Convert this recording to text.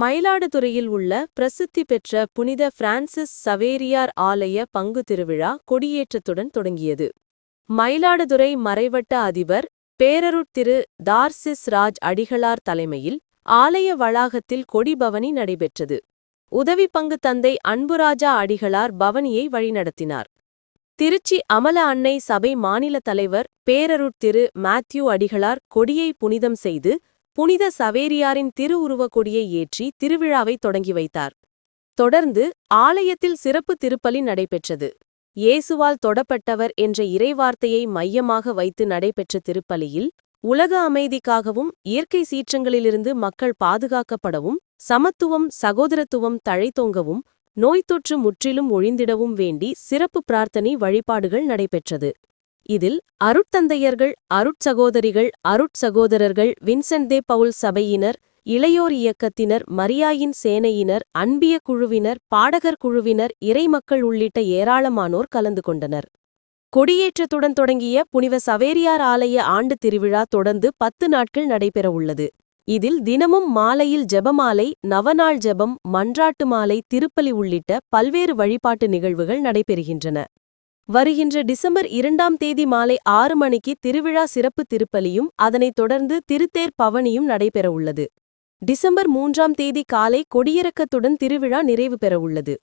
மயிலாடுதுறையில் உள்ள பிரசித்தி பெற்ற புனித பிரான்சிஸ் சவேரியார் ஆலய பங்கு திருவிழா கொடியேற்றத்துடன் தொடங்கியது. மயிலாடுதுறை மறைவட்ட அதிபர் பேரருட் திரு தார்சிஸ் ராஜ் அடிகளார் தலைமையில் ஆலய வளாகத்தில் கொடி பவனி நடைபெற்றது. உதவி பங்கு தந்தை அன்புராஜா அடிகளார் பவனியை வழிநடத்தினார். திருச்சி அமல அன்னை சபை மாநில தலைவர் பேரருட் திரு மேத்யூ அடிகளார் கொடியை புனிதம் செய்து புனித சவேரியாரின் திருவுருவக் கொடியை ஏற்றி திருவிழாவை தொடங்கி வைத்தார். தொடர்ந்து ஆலயத்தில் சிறப்பு திருப்பலி நடைபெற்றது. இயேசுவால் தொடப்பட்டவர் என்ற இறைவார்த்தையை மையமாக வைத்து நடைபெற்ற திருப்பலியில் உலக அமைதிக்காகவும் இயற்கை சீற்றங்களிலிருந்து மக்கள் பாதுகாக்கப்படவும் சமத்துவம் சகோதரத்துவம் தழைத்தோங்கவும் நோய்த்தொற்று முற்றிலும் ஒழிந்திடவும் வேண்டி சிறப்பு பிரார்த்தனை வழிபாடுகள் நடைபெற்றது. இதில் அருட்தந்தையர்கள் அருட்சகோதரிகள் அருட்சகோதரர்கள் வின்சென்ட் தே பவுல் சபையினர் இளையோர் இயக்கத்தினர் மரியாயின் சேனையினர் அன்பிய குழுவினர் பாடகர் குழுவினர் இறைமக்கள் உள்ளிட்ட ஏராளமானோர் கலந்து கொண்டனர். கொடியேற்றத்துடன் தொடங்கிய புனித சவேரியார் ஆலய ஆண்டு திருவிழா தொடர்ந்து 10 நாட்கள் நடைபெறவுள்ளது. இதில் தினமும் மாலையில் ஜெபமாலை நவநாள் ஜெபம் மன்றாட்டு மாலை திருப்பலி உள்ளிட்ட பல்வேறு வழிபாட்டு நிகழ்வுகள் நடைபெறுகின்றன. வருகின்ற டிசம்பர் 2ஆம் தேதி மாலை 6 மணிக்கு திருவிழா சிறப்பு திருப்பலியும் அதனைத் தொடர்ந்து திருத்தேர் பவனியும் நடைபெறவுள்ளது. டிசம்பர் 3ஆம் தேதி காலை கொடியிறக்கத்துடன் திருவிழா நிறைவு பெறவுள்ளது.